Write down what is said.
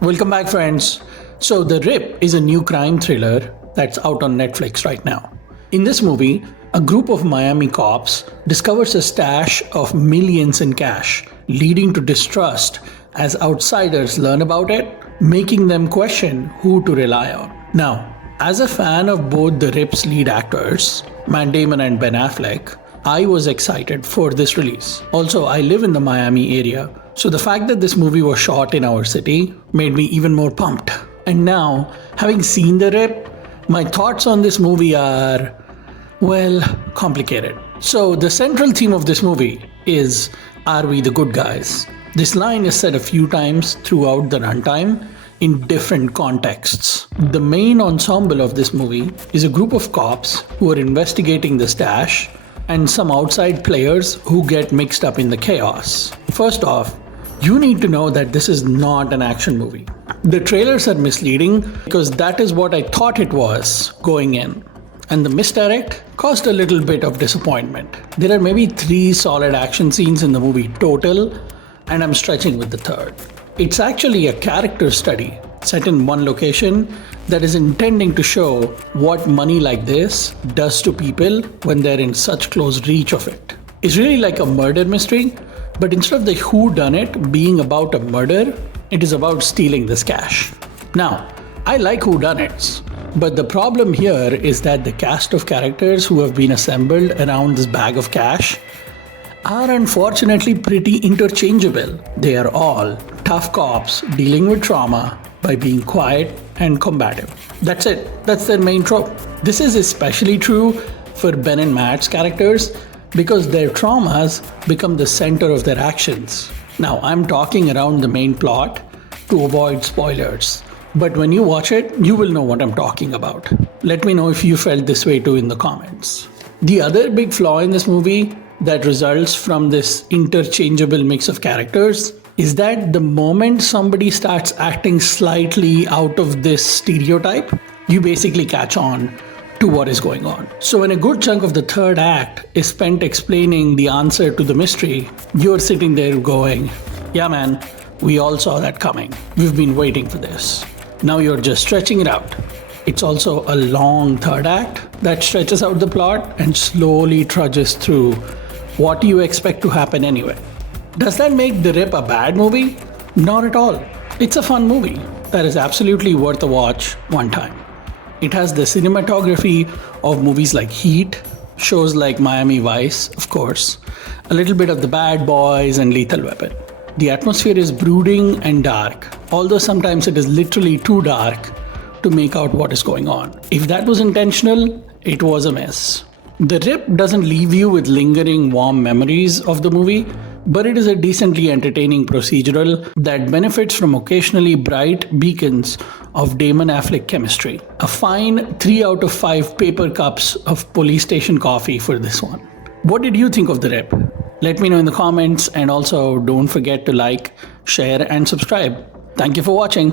Welcome back, friends. So, The Rip is a new crime thriller that's out on Netflix right now. In this movie, a group of Miami cops discovers a stash of millions in cash, leading to distrust as outsiders learn about it, making them question who to rely on. Now, as a fan of both The Rip's lead actors, Matt Damon and Ben Affleck, I was excited for this release. Also, I live in the Miami area, so the fact that this movie was shot in our city made me even more pumped. And now, having seen The Rip, my thoughts on this movie are, well, complicated. So, the central theme of this movie is, are we the good guys? This line is said a few times throughout the runtime in different contexts. The main ensemble of this movie is a group of cops who are investigating the stash and some outside players who get mixed up in the chaos. First off, you need to know that this is not an action movie. The trailers are misleading because that is what I thought it was going in. And the misdirect caused a little bit of disappointment. There are maybe 3 solid action scenes in the movie total, and I'm stretching with the third. It's actually a character study set in one location that is intending to show what money like this does to people when they're in such close reach of it. It's really like a murder mystery, but instead of the whodunit being about a murder, it is about stealing this cash. Now, I like whodunits, but the problem here is that the cast of characters who have been assembled around this bag of cash are unfortunately pretty interchangeable. They are all tough cops dealing with trauma by being quiet and combative. That's it. That's their main trope. This is especially true for Ben and Matt's characters because their traumas become the center of their actions. Now, I'm talking around the main plot to avoid spoilers, but when you watch it, you will know what I'm talking about. Let me know if you felt this way too in the comments. The other big flaw in this movie that results from this interchangeable mix of characters is that the moment somebody starts acting slightly out of this stereotype, you basically catch on to what is going on. So when a good chunk of the third act is spent explaining the answer to the mystery, you're sitting there going, yeah man, we all saw that coming. We've been waiting for this. Now you're just stretching it out. It's also a long third act that stretches out the plot and slowly trudges through what you expect to happen anyway. Does that make The Rip a bad movie? Not at all. It's a fun movie that is absolutely worth a watch one time. It has the cinematography of movies like Heat, shows like Miami Vice, of course, a little bit of The Bad Boys and Lethal Weapon. The atmosphere is brooding and dark, although sometimes it is literally too dark to make out what is going on. If that was intentional, it was a mess. The Rip doesn't leave you with lingering warm memories of the movie, but it is a decently entertaining procedural that benefits from occasionally bright beacons of Damon Affleck chemistry. A fine 3 out of 5 paper cups of police station coffee for this one. What did you think of The Rip? Let me know in the comments, and also don't forget to like, share and subscribe. Thank you for watching.